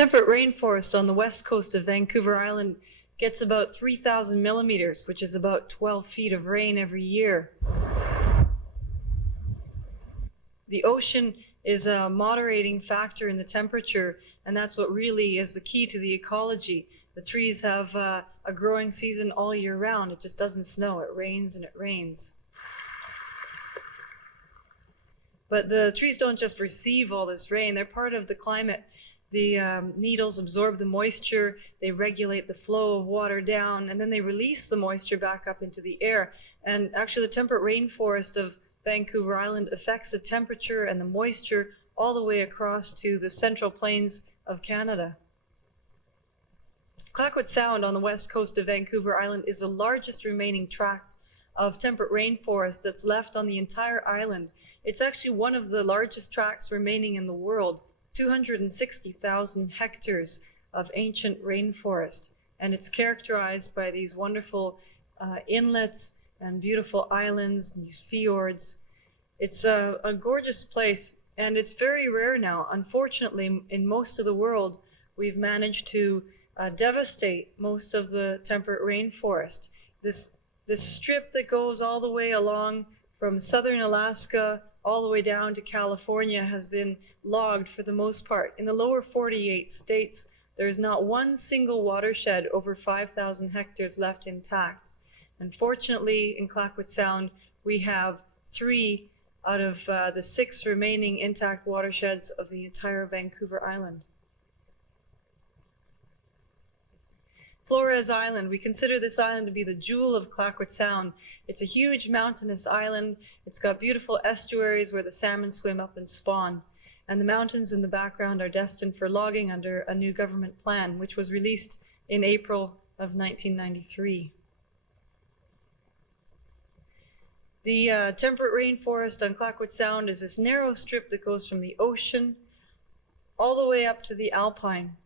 temperate rainforest on the west coast of Vancouver Island gets about 3,000 millimeters, which is about 12 feet of rain every year. The ocean is a moderating factor in the temperature, and that's what really is the key to the ecology. The trees have a growing season all year round. It just doesn't snow. It rains and it rains. But the trees don't just receive all this rain. They're part of the climate. The needles absorb the moisture. They regulate the flow of water down, and then they release the moisture back up into the air. And actually, the temperate rainforest of Vancouver Island affects the temperature and the moisture all the way across to the central plains of Canada. Clayoquot Sound on the west coast of Vancouver Island is the largest remaining tract of temperate rainforest that's left on the entire island. It's actually one of the largest tracts remaining in the world, 260,000 hectares of ancient rainforest. And it's characterized by these wonderful inlets and beautiful islands, and these fjords. It's a gorgeous place, and it's very rare now. Unfortunately, in most of the world, we've managed to devastate most of the temperate rainforest. This strip that goes all the way along from southern Alaska all the way down to California has been logged for the most part. In the lower 48 states, there's not one single watershed over 5,000 hectares left intact. Unfortunately, in Clayoquot Sound, we have 3 out of the 6 remaining intact watersheds of the entire Vancouver Island. Meares Island, we consider this island to be the jewel of Clayoquot Sound. It's a huge mountainous island. It's got beautiful estuaries where the salmon swim up and spawn. And the mountains in the background are destined for logging under a new government plan, which was released in April of 1993. The temperate rainforest on Clayoquot Sound is this narrow strip that goes from the ocean all the way up to the alpine.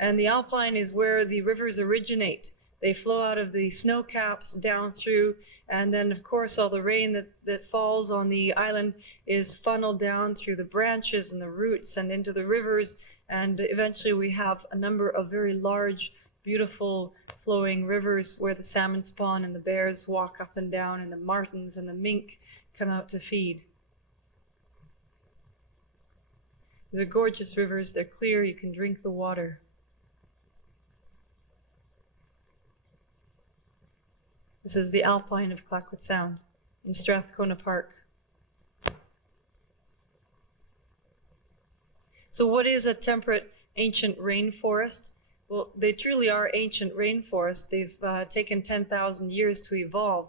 And the alpine is where the rivers originate. They flow out of the snow caps down through, and then of course all the rain that falls on the island is funneled down through the branches and the roots and into the rivers, and eventually we have a number of very large, beautiful flowing rivers where the salmon spawn and the bears walk up and down and the martens and the mink come out to feed. They're gorgeous rivers. They're clear. You can drink the water. This is the alpine of Clayoquot Sound in Strathcona Park. So what is a temperate ancient rainforest? Well, they truly are ancient rainforests. They've taken 10,000 years to evolve,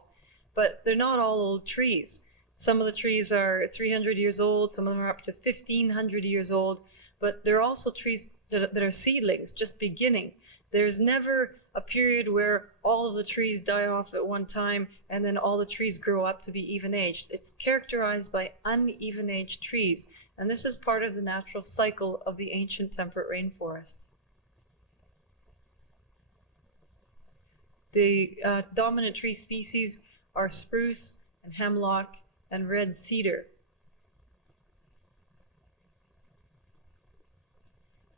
but they're not all old trees. Some of the trees are 300 years old, some of them are up to 1,500 years old, but they're also trees that are seedlings, just beginning. There's never a period where all of the trees die off at one time and then all the trees grow up to be even-aged. It's characterized by uneven-aged trees, and this is part of the natural cycle of the ancient temperate rainforest. The dominant tree species are spruce and hemlock and red cedar.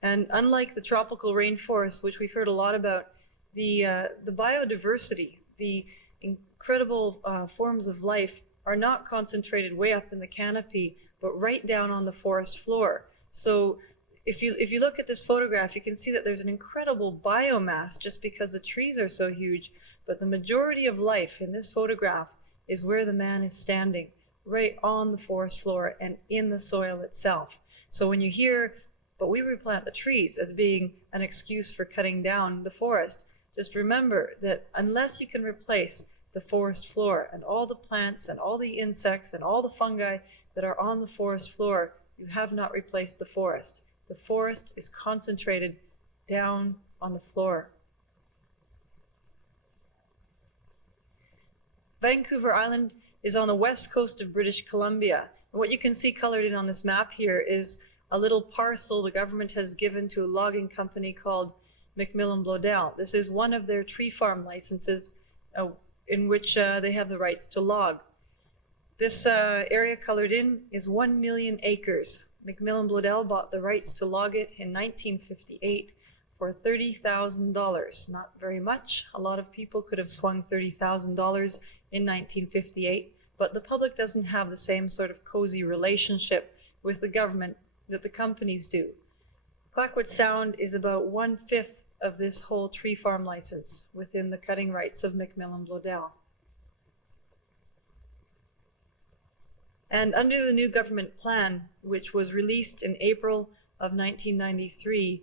And unlike the tropical rainforest, which we've heard a lot about, the biodiversity, the incredible forms of life are not concentrated way up in the canopy, but right down on the forest floor. So if you look at this photograph, you can see that there's an incredible biomass just because the trees are so huge, but the majority of life in this photograph is where the man is standing, right on the forest floor and in the soil itself. So when you hear, but we replant the trees as being an excuse for cutting down the forest, just remember that unless you can replace the forest floor and all the plants and all the insects and all the fungi that are on the forest floor, you have not replaced the forest. The forest is concentrated down on the floor. Vancouver Island is on the west coast of British Columbia. And what you can see colored in on this map here is a little parcel the government has given to a logging company called McMillan Bloedel. This is one of their tree farm licenses in which they have the rights to log. This area colored in is 1 million acres Macmillan Bloedel bought the rights to log it in 1958 for $30,000. Not very much. A lot of people could have swung $30,000 in 1958, but the public doesn't have the same sort of cozy relationship with the government that the companies do. Clayoquot Sound is about 1/5 of this whole tree farm license within the cutting rights of Macmillan Bloedel. And under the new government plan, which was released in April of 1993,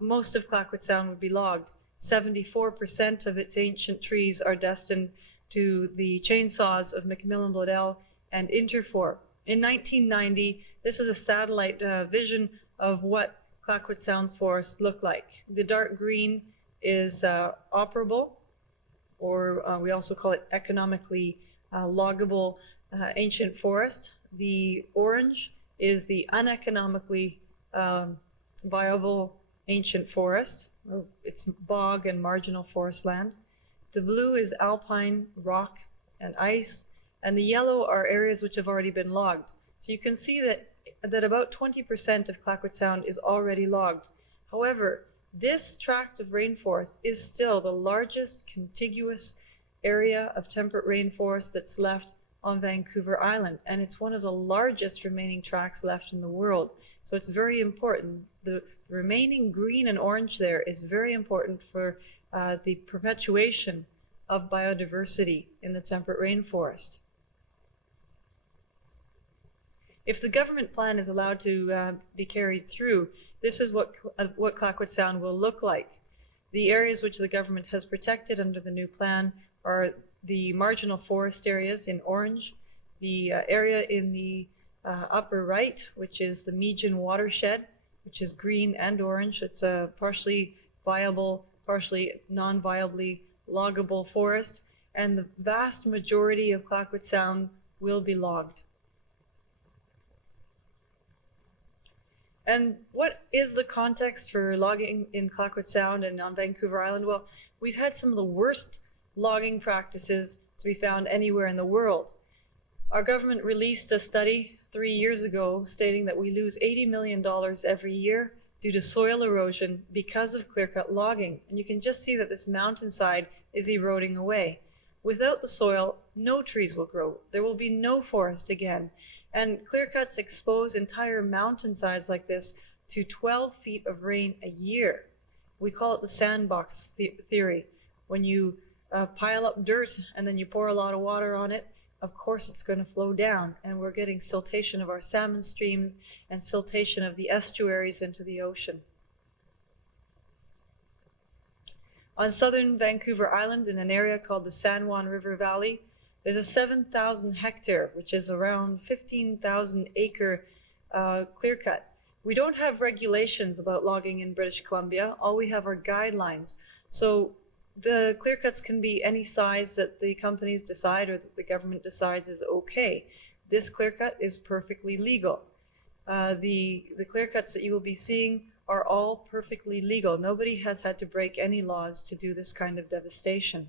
most of Clayoquot Sound would be logged. 74% of its ancient trees are destined to the chainsaws of Macmillan Bloedel and Interfor. In 1990, this is a satellite vision of what Clayoquot Sound's forest looked like. The dark green is operable, or we also call it economically loggable ancient forest. The orange is the uneconomically viable ancient forest. It's bog and marginal forest land. The blue is alpine, rock, and ice, and the yellow are areas which have already been logged. So you can see that about 20% of Clayoquot Sound is already logged. However, this tract of rainforest is still the largest contiguous area of temperate rainforest that's left on Vancouver Island, and it's one of the largest remaining tracts left in the world. So it's very important. The remaining green and orange there is very important for the perpetuation of biodiversity in the temperate rainforest. If the government plan is allowed to be carried through, this is what Clayoquot Sound will look like. The areas which the government has protected under the new plan are the marginal forest areas in orange, the area in the upper right, which is the Meares watershed, which is green and orange. It's a partially viable, partially non-viably loggable forest, and the vast majority of Clayoquot Sound will be logged. And what is the context for logging in Clayoquot Sound and on Vancouver Island? Well, we've had some of the worst logging practices to be found anywhere in the world. Our government released a study 3 years ago stating that we lose $80 million every year due to soil erosion because of clear-cut logging. And you can just see that this mountainside is eroding away. Without the soil, no trees will grow. There will be no forest again. And clear-cuts expose entire mountainsides like this to 12 feet of rain a year. We call it the sandbox theory. When you pile up dirt and then you pour a lot of water on it, of course it's going to flow down, and we're getting siltation of our salmon streams and siltation of the estuaries into the ocean. On southern Vancouver Island, in an area called the San Juan River Valley, there's a 7,000 hectare, which is around 15,000 acre clear-cut. We don't have regulations about logging in British Columbia. All we have are guidelines. So the clear-cuts can be any size that the companies decide or that the government decides is okay. This clear-cut is perfectly legal. The clear-cuts that you will be seeing are all perfectly legal. Nobody has had to break any laws to do this kind of devastation.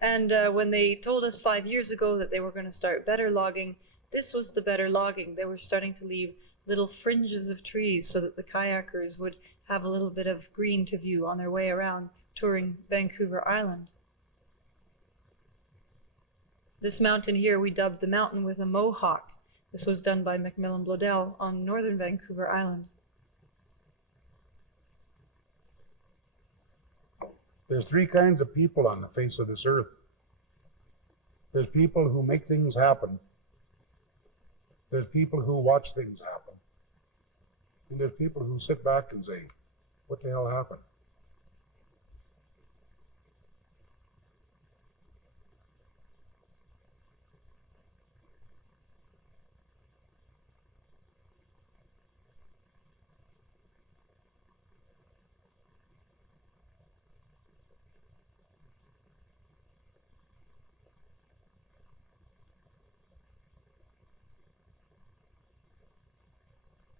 And when they told us 5 years ago that they were going to start better logging, this was the better logging. They were starting to leave little fringes of trees so that the kayakers would have a little bit of green to view on their way around touring Vancouver Island. This mountain here we dubbed the mountain with a mohawk. This was done by Macmillan Bloedel on northern Vancouver Island. There's three kinds of people on the face of this earth. There's people who make things happen. There's people who watch things happen. And there's people who sit back and say, what the hell happened?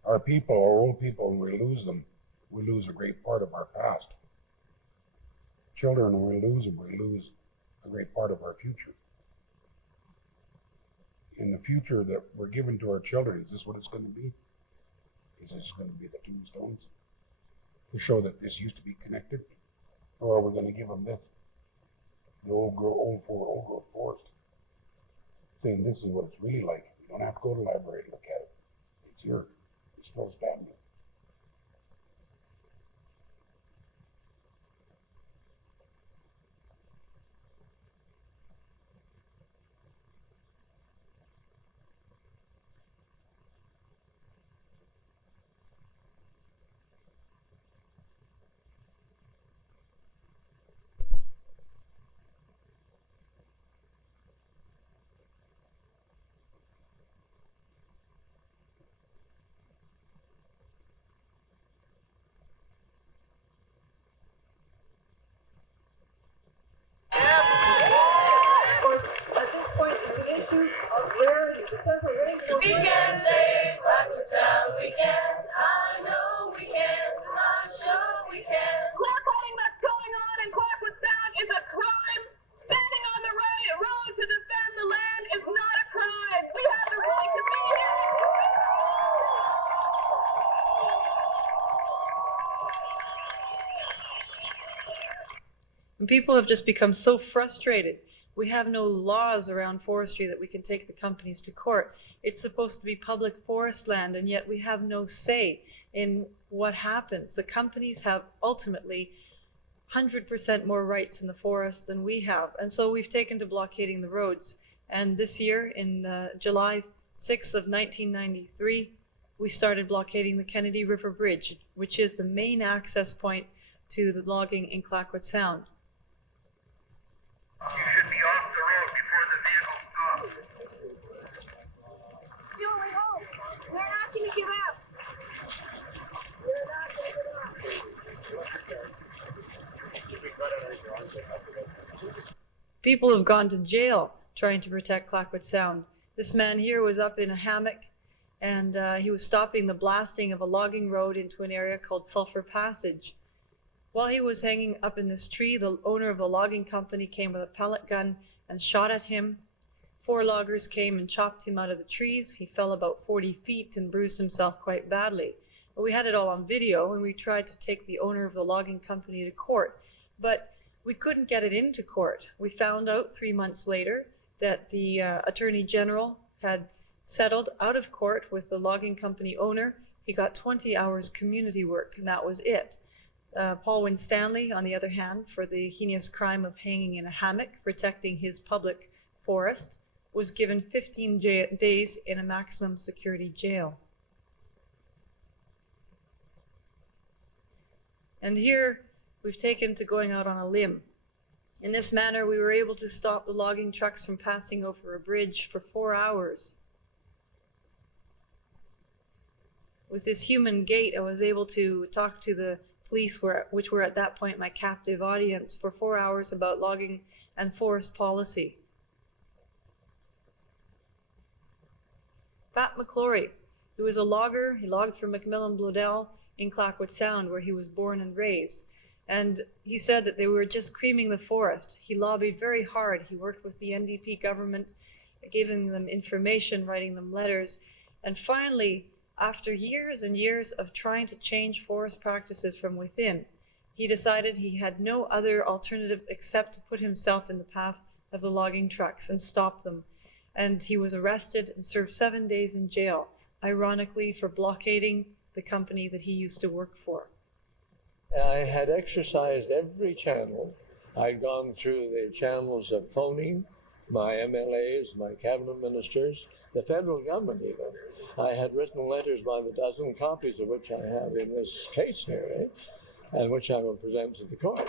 Our people, our old people, when we lose them, we lose a great part of our past. Children, when we lose them, we lose a great part of our future. in the future that we're giving to our children, is this what it's going to be? Is this going to be the tombstones to show that this used to be connected? Or are we going to give them this, the old growth forest, saying this is what it's really like? You don't have to go to the library to look at it. It's here. It's still standing. We can save Clayoquot Sound, we can. I know we can. I'm sure we can. Clear cutting that's going on in Clayoquot Sound is a crime. Standing on the road to defend the land is not a crime. We have the right to be here. And people have just become so frustrated. We have no laws around forestry that we can take the companies to court. It's supposed to be public forest land, and yet we have no say in what happens. The companies have ultimately 100% more rights in the forest than we have. And so we've taken to blockading the roads. And this year, in July 6th of 1993, we started blockading the Kennedy River Bridge, which is the main access point to the logging in Clayoquot Sound. You should be off the road before the vehicle stops. The only hope. We're not going to give up. People have gone to jail trying to protect Clayoquot Sound. This man here was up in a hammock, and he was stopping the blasting of a logging road into an area called Sulphur Passage. While he was hanging up in this tree, the owner of the logging company came with a pellet gun and shot at him. 4 loggers came and chopped him out of the trees. He fell about 40 feet and bruised himself quite badly. But we had it all on video, and we tried to take the owner of the logging company to court. But we couldn't get it into court. We found out 3 months later that the Attorney General had settled out of court with the logging company owner. He got 20 hours community work, and that was it. Paul Winstanley, on the other hand, for the heinous crime of hanging in a hammock protecting his public forest, was given 15 days in a maximum security jail. And here we've taken to going out on a limb. In this manner, we were able to stop the logging trucks from passing over a bridge for 4 hours. With this human gait, I was able to talk to the police, which were at that point my captive audience, for 4 hours about logging and forest policy. Pat McClory, who was a logger, he logged for Macmillan Bloedel in Clayoquot Sound, where he was born and raised. And he said that they were just creaming the forest. He lobbied very hard. He worked with the NDP government, giving them information, writing them letters. And finally, after years and years of trying to change forest practices from within, he decided he had no other alternative except to put himself in the path of the logging trucks and stop them. And he was arrested and served 7 days in jail, ironically for blockading the company that he used to work for. I had exercised every channel. I'd gone through the channels of phoning my MLAs, my cabinet ministers, the federal government even. I had written letters by the dozen, copies of which I have in this case here, and which I will present to the court.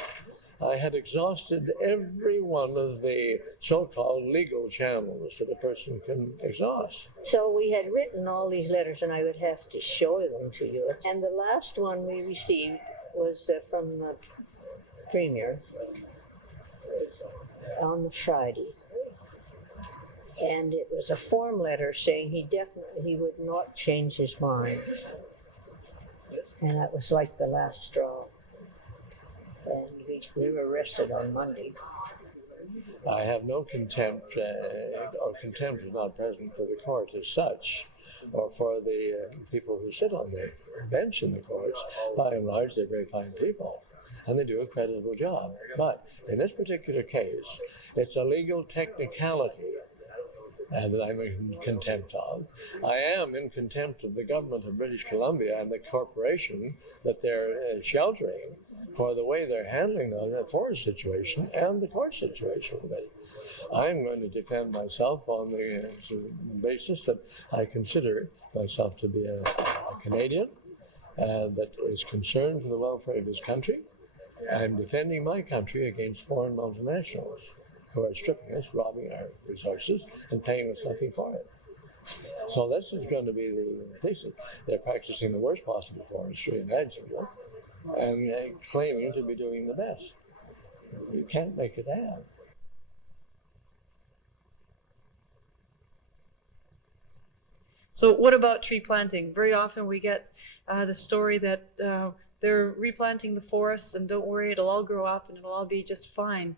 I had exhausted every one of the so-called legal channels that a person can exhaust. So we had written all these letters, and I would have to show them to you. And the last one we received was from the Premier on the Friday. And it was a form letter saying he would not change his mind. And that was like the last straw. And we were arrested on Monday. I have no contempt, or contempt is not present for the court as such, or for the people who sit on the bench in the courts. By and large, they're very fine people, and they do a creditable job. But in this particular case, it's a legal technicality that I'm in contempt of. I am in contempt of the government of British Columbia and the corporation that they're sheltering for the way they're handling the forest situation and the court situation with it. I'm going to defend myself on the basis that I consider myself to be a Canadian that is concerned for the welfare of his country. I'm defending my country against foreign multinationals who are stripping us, robbing our resources, and paying us nothing for it. So this is going to be the thesis. They're practicing the worst possible forestry imaginable and claiming to be doing the best. You can't make it happen. So what about tree planting? Very often we get the story that they're replanting the forests and don't worry, it'll all grow up and it'll all be just fine.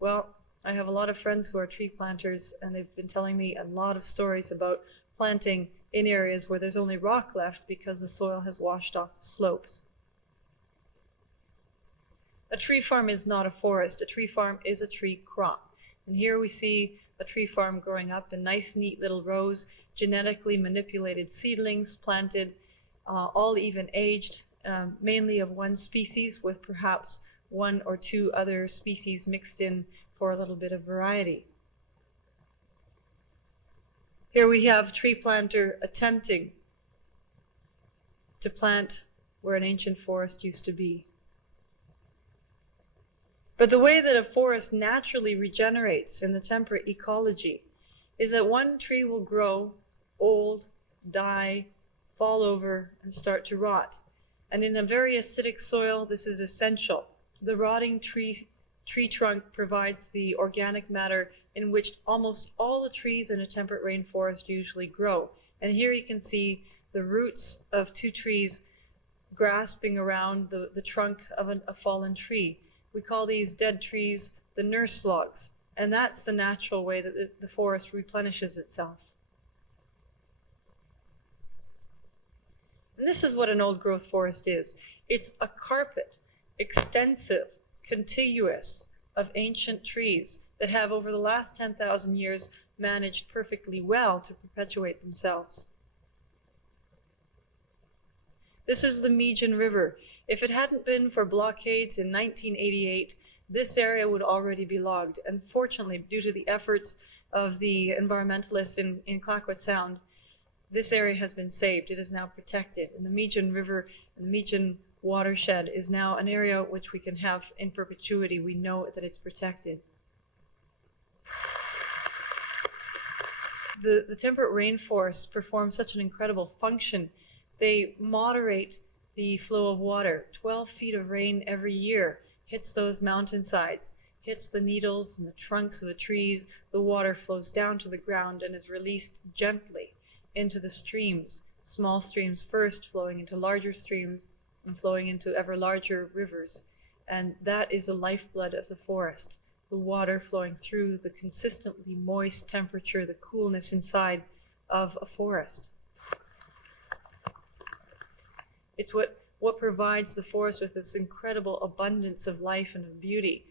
Well, I have a lot of friends who are tree planters, and they've been telling me a lot of stories about planting in areas where there's only rock left because the soil has washed off the slopes. A tree farm is not a forest. A tree farm is a tree crop. And here we see a tree farm growing up in nice, neat little rows, genetically manipulated seedlings planted, all even aged, mainly of one species with perhaps one or two other species mixed in for a little bit of variety. Here we have a tree planter attempting to plant where an ancient forest used to be. But the way that a forest naturally regenerates in the temperate ecology is that one tree will grow old, die, fall over, and start to rot. And in a very acidic soil, this is essential. The rotting tree trunk provides the organic matter in which almost all the trees in a temperate rainforest usually grow. And here you can see the roots of two trees grasping around the trunk of a fallen tree. We call these dead trees the nurse logs, and that's the natural way that the forest replenishes itself. And this is what an old growth forest is. It's a carpet, extensive, contiguous, of ancient trees that have over the last 10,000 years managed perfectly well to perpetuate themselves. This is the Meares River. If it hadn't been for blockades in 1988, this area would already be logged. And fortunately, due to the efforts of the environmentalists in Clayoquot Sound, this area has been saved. It is now protected. And the Meares River and the Meares watershed is now an area which we can have in perpetuity. We know that it's protected. The temperate rainforests perform such an incredible function. They moderate the flow of water. 12 feet of rain every year hits those mountainsides, hits the needles and the trunks of the trees. The water flows down to the ground and is released gently into the streams, small streams first, flowing into larger streams and flowing into ever larger rivers. And that is the lifeblood of the forest, the water flowing through the consistently moist temperature, the coolness inside of a forest. It's what provides the forest with this incredible abundance of life and of beauty.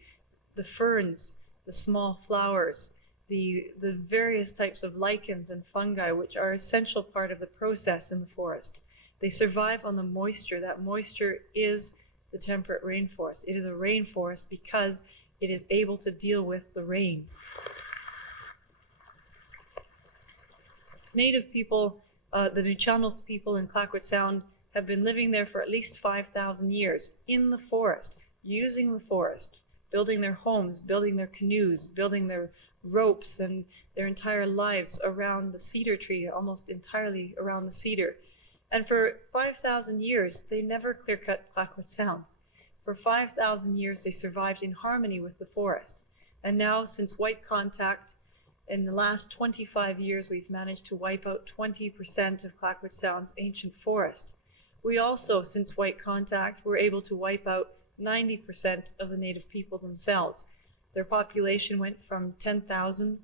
The ferns, the small flowers, the various types of lichens and fungi, which are an essential part of the process in the forest. They survive on the moisture. That moisture is the temperate rainforest. It is a rainforest because it is able to deal with the rain. Native people, the Nuu-chah-nulth people in Clayoquot Sound, have been living there for at least 5,000 years in the forest, using the forest, building their homes, building their canoes, building their ropes and their entire lives around the cedar tree, almost entirely around the cedar. And for 5,000 years, they never clear-cut Clayoquot Sound. For 5,000 years, they survived in harmony with the forest. And now, since white contact, in the last 25 years, we've managed to wipe out 20% of Clayoquot Sound's ancient forest. We also, since white contact, were able to wipe out 90% of the native people themselves. Their population went from 10,000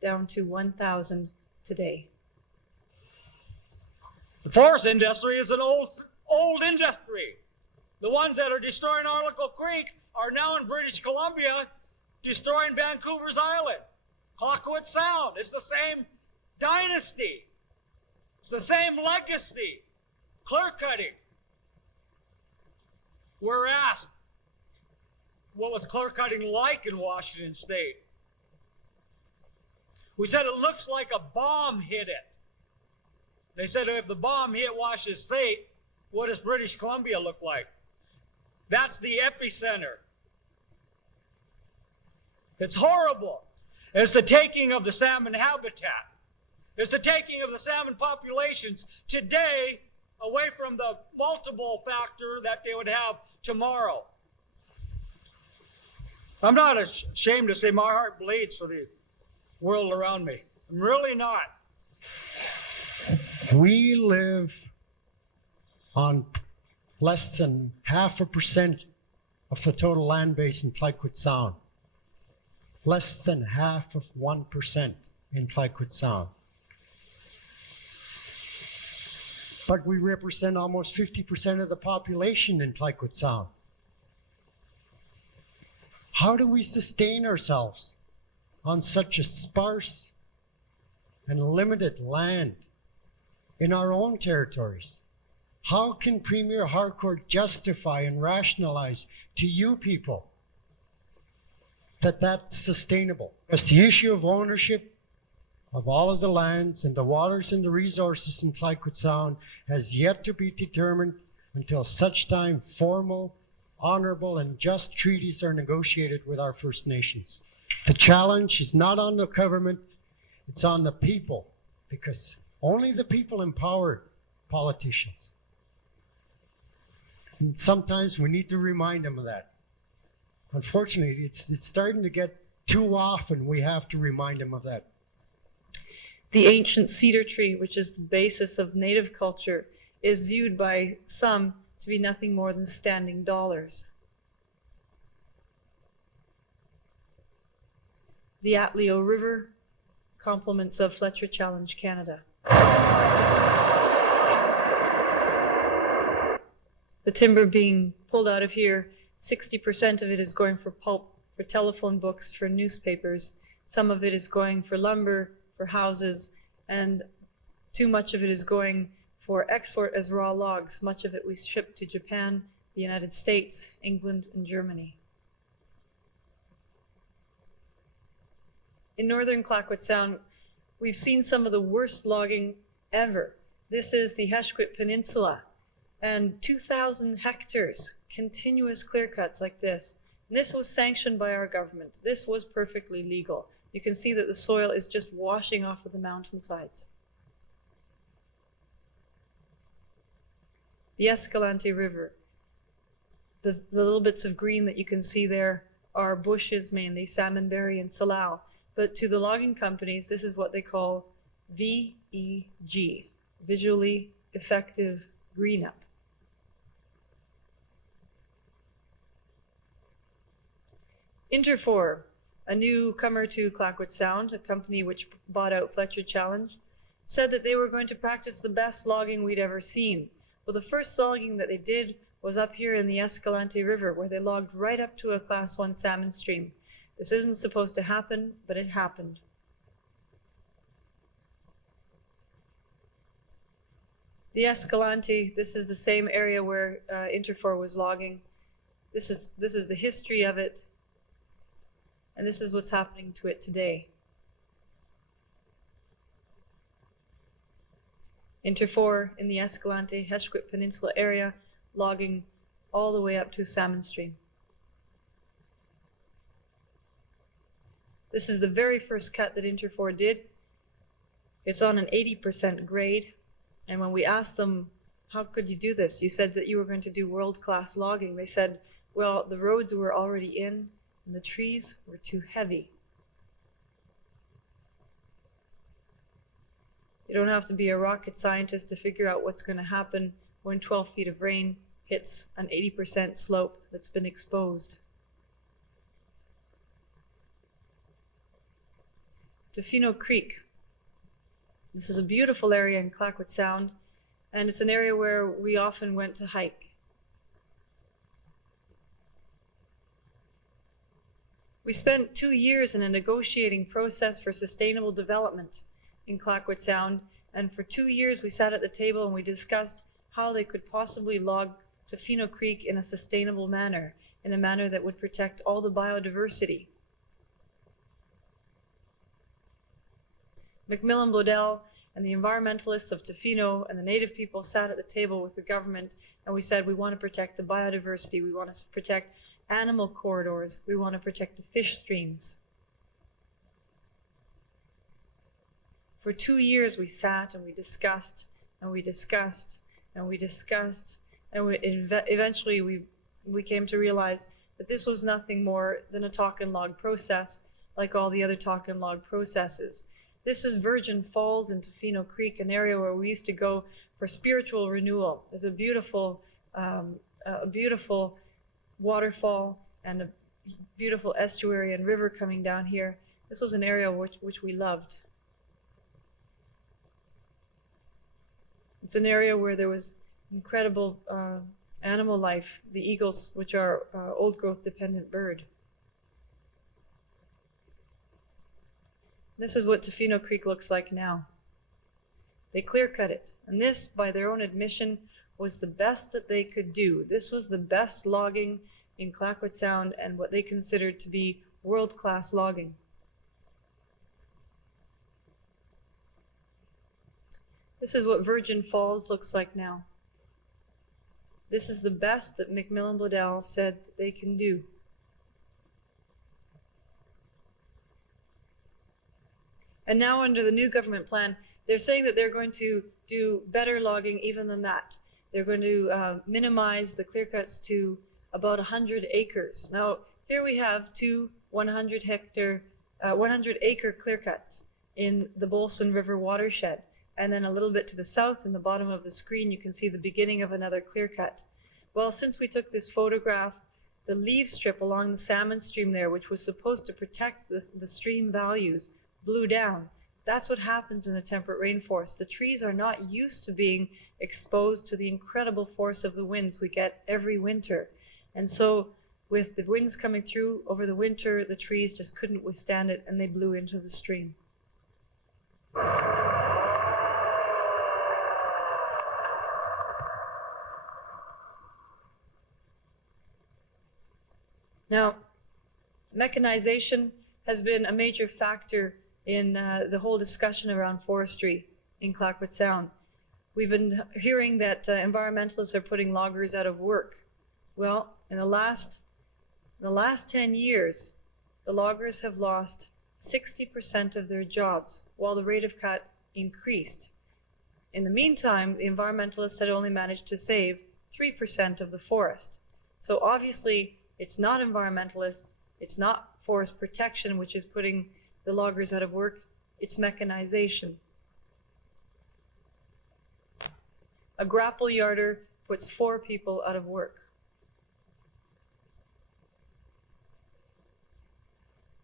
down to 1,000 today. The forest industry is an old industry. The ones that are destroying Article Creek are now in British Columbia destroying Vancouver's Island. Clayoquot Sound. It's the same dynasty. It's the same legacy. Clear cutting. We're asked, what was clear cutting like in Washington State? We said it looks like a bomb hit it. They said if the bomb hit Washington State, what does British Columbia look like? That's the epicenter. It's horrible. It's the taking of the salmon habitat. It's the taking of the salmon populations today away from the multiple factor that they would have tomorrow. I'm not ashamed to say my heart bleeds for the world around me. I'm really not. We live on less than 0.5% of the total land base in Tlaoquiaht Sound. Less than 0.5% in Tlaoquiaht Sound. But we represent almost 50% of the population in Tlaoquiaht Sound. How do we sustain ourselves on such a sparse and limited land in our own territories? How can Premier Harcourt justify and rationalize to you people that that's sustainable? It's the issue of ownership of all of the lands and the waters and the resources in Tlaoquiaht Sound has yet to be determined until such time formal, honorable, and just treaties are negotiated with our First Nations. The challenge is not on the government, it's on the people, because only the people empower politicians. And sometimes we need to remind them of that. Unfortunately, it's starting to get too often we have to remind them of that. The ancient cedar tree, which is the basis of native culture, is viewed by some to be nothing more than standing dollars. The Atleo River, compliments of Fletcher Challenge Canada. The timber being pulled out of here, 60% of it is going for pulp, for telephone books, for newspapers. Some of it is going for lumber, for houses, and too much of it is going for export as raw logs. Much of it we ship to Japan, the United States, England, and Germany. In northern Clayoquot Sound, we've seen some of the worst logging ever. This is the Ahousaht Peninsula, and 2,000 hectares, continuous clear cuts like this. And this was sanctioned by our government. This was perfectly legal. You can see that the soil is just washing off of the mountainsides. The Escalante River. The little bits of green that you can see there are bushes, mainly salmonberry and salal. But to the logging companies, this is what they call VEG, visually effective green up. Interfor, a newcomer to Clayoquot Sound, a company which bought out Fletcher Challenge, said that they were going to practice the best logging we'd ever seen. Well, the first logging that they did was up here in the Escalante River, where they logged right up to a Class 1 salmon stream. This isn't supposed to happen, but it happened. The Escalante, this is the same area where Interfor was logging. This is the history of it, and this is what's happening to it today. Interfor in the Escalante, Ahousaht Peninsula area, logging all the way up to salmon stream. This is the very first cut that Interfor did. It's on an 80% grade. And when we asked them, how could you do this? You said that you were going to do world-class logging. They said, well, the roads were already in and the trees were too heavy. You don't have to be a rocket scientist to figure out what's going to happen when 12 feet of rain hits an 80% slope that's been exposed. Tofino Creek. This is a beautiful area in Clayoquot Sound, and it's an area where we often went to hike. We spent 2 years in a negotiating process for sustainable development in Clayoquot Sound, and for 2 years we sat at the table and we discussed how they could possibly log Tofino Creek in a sustainable manner, in a manner that would protect all the biodiversity. Macmillan Bloedel and the environmentalists of Tofino and the native people sat at the table with the government, and we said we want to protect the biodiversity, we want to protect animal corridors, we want to protect the fish streams. For 2 years we sat and we discussed and we discussed and we discussed, and eventually we came to realize that this was nothing more than a talk and log process, like all the other talk and log processes. This is Virgin Falls in Tofino Creek, an area where we used to go for spiritual renewal. There's a beautiful waterfall and a beautiful estuary and river coming down here. This was an area which we loved. It's an area where there was incredible animal life, the eagles, which are old growth dependent bird. This is what Tofino Creek looks like now. They clear cut it, and this, by their own admission, was the best that they could do. This was the best logging in Clayoquot Sound and what they considered to be world-class logging. This is what Virgin Falls looks like now. This is the best that Macmillan Bloedel said that they can do. And now under the new government plan, they're saying that they're going to do better logging even than that. They're going to minimize the clear cuts to about 100 acres. Now, here we have two 100-acre clear cuts in the Bolson River watershed. And then a little bit to the south, in the bottom of the screen, you can see the beginning of another clear cut. Well, since we took this photograph, the leaf strip along the salmon stream there, which was supposed to protect the stream values, blew down. That's what happens in a temperate rainforest. The trees are not used to being exposed to the incredible force of the winds we get every winter. And so with the winds coming through over the winter, the trees just couldn't withstand it and they blew into the stream. Now, mechanization has been a major factor in the whole discussion around forestry in Clayoquot Sound. We've been hearing that environmentalists are putting loggers out of work. Well, in the last 10 years, the loggers have lost 60% of their jobs, while the rate of cut increased. In the meantime, the environmentalists had only managed to save 3% of the forest. So obviously, it's not environmentalists, it's not forest protection, which is putting the loggers out of work, it's mechanization. A grapple yarder puts 4 people out of work.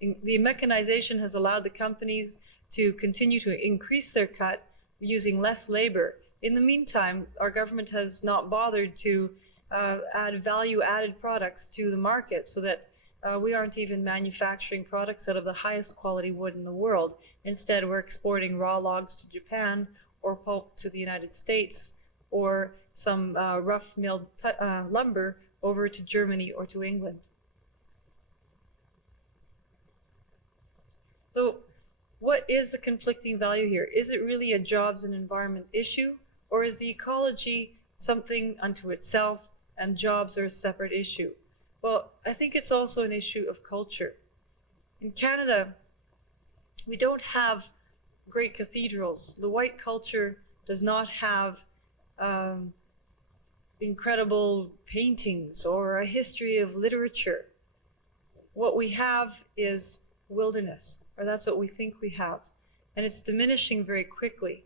The mechanization has allowed the companies to continue to increase their cut using less labor. In the meantime, our government has not bothered to add value-added products to the market so that we aren't even manufacturing products out of the highest quality wood in the world. Instead, we're exporting raw logs to Japan or pulp to the United States or some rough milled lumber over to Germany or to England. So what is the conflicting value here? Is it really a jobs and environment issue, or is the ecology something unto itself and jobs are a separate issue? Well, I think it's also an issue of culture. In Canada, we don't have great cathedrals. The white culture does not have incredible paintings or a history of literature. What we have is wilderness, or that's what we think we have. And it's diminishing very quickly.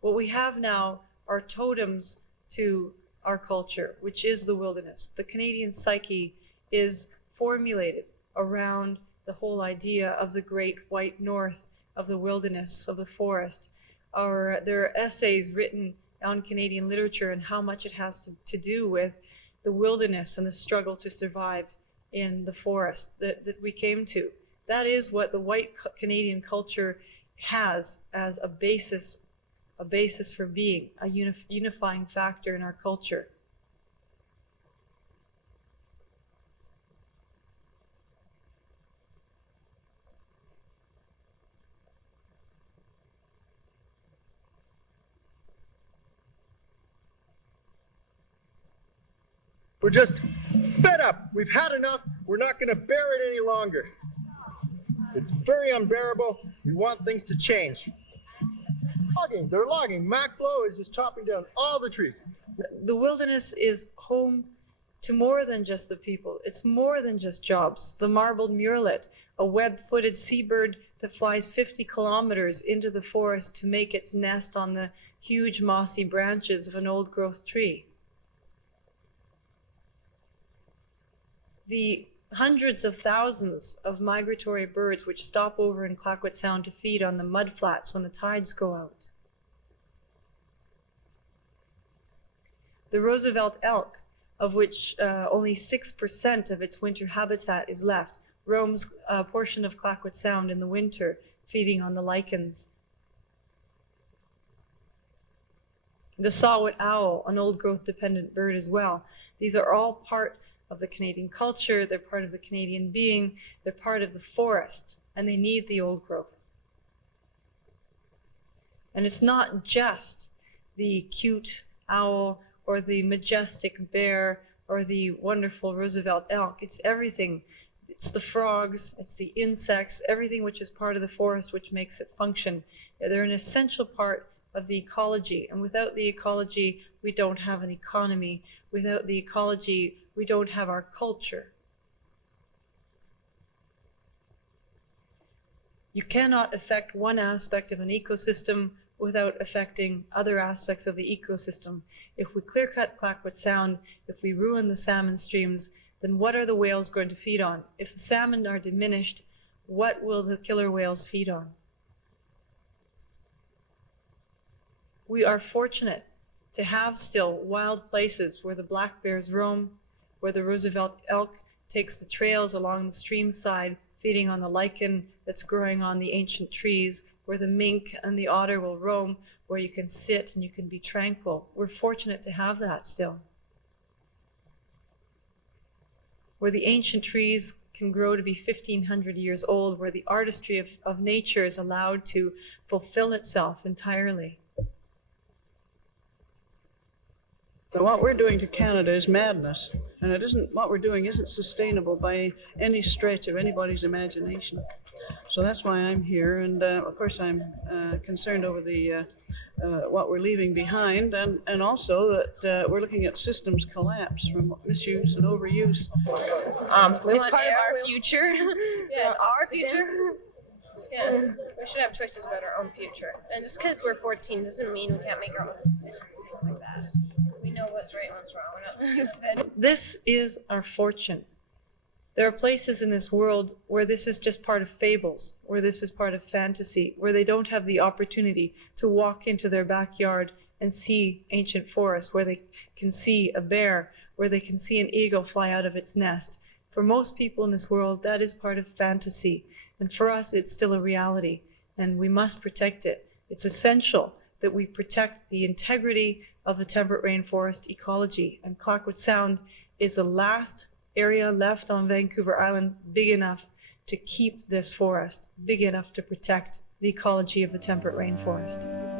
What we have now are totems to our culture, which is the wilderness. The Canadian psyche is formulated around the whole idea of the great white north of the wilderness, of the forest. There are essays written on Canadian literature and how much it has to do with the wilderness and the struggle to survive in the forest that we came to. That is what the white Canadian culture has as a basis for being, a unifying factor in our culture. We're just fed up. We've had enough. We're not going to bear it any longer. It's very unbearable. We want things to change. Logging. They're logging. Mac Blow is just chopping down all the trees. The wilderness is home to more than just the people. It's more than just jobs. The marbled murrelet, a web-footed seabird that flies 50 kilometers into the forest to make its nest on the huge mossy branches of an old-growth tree. The hundreds of thousands of migratory birds which stop over in Clayoquot Sound to feed on the mudflats when the tides go out. The Roosevelt elk, of which only 6% of its winter habitat is left, roams a portion of Clayoquot Sound in the winter, feeding on the lichens. The saw-whet owl, an old-growth dependent bird as well. These are all part of the Canadian culture, they're part of the Canadian being, they're part of the forest, and they need the old growth. And it's not just the cute owl or the majestic bear or the wonderful Roosevelt elk, it's everything. It's the frogs, it's the insects, everything which is part of the forest which makes it function. They're an essential part of the ecology, and without the ecology, we don't have an economy. Without the ecology, we don't have our culture. You cannot affect one aspect of an ecosystem without affecting other aspects of the ecosystem. If we clear-cut Clayoquot Sound, if we ruin the salmon streams, then what are the whales going to feed on? If the salmon are diminished, what will the killer whales feed on? We are fortunate to have still wild places where the black bears roam, where the Roosevelt elk takes the trails along the stream side, feeding on the lichen that's growing on the ancient trees, where the mink and the otter will roam, where you can sit and you can be tranquil. We're fortunate to have that still. Where the ancient trees can grow to be 1,500 years old, where the artistry of nature is allowed to fulfill itself entirely. So what we're doing to Canada is madness, and it isn't, what we're doing isn't sustainable by any stretch of anybody's imagination. So that's why I'm here, and of course I'm concerned over the what we're leaving behind, and also that we're looking at systems collapse from misuse and overuse. It's part of our future. Yeah, it's our future. Yeah, we should have choices about our own future. And just because we're 14 doesn't mean we can't make our own decisions, things like that. We know what's right and what's wrong. We're not stupid. This is our fortune. There are places in this world where this is just part of fables, where this is part of fantasy, where they don't have the opportunity to walk into their backyard and see ancient forests, where they can see a bear, where they can see an eagle fly out of its nest. For most people in this world, that is part of fantasy. And for us, it's still a reality, and we must protect it. It's essential that we protect the integrity of the temperate rainforest ecology. And Clayoquot Sound is the last area left on Vancouver Island big enough to keep this forest, big enough to protect the ecology of the temperate rainforest.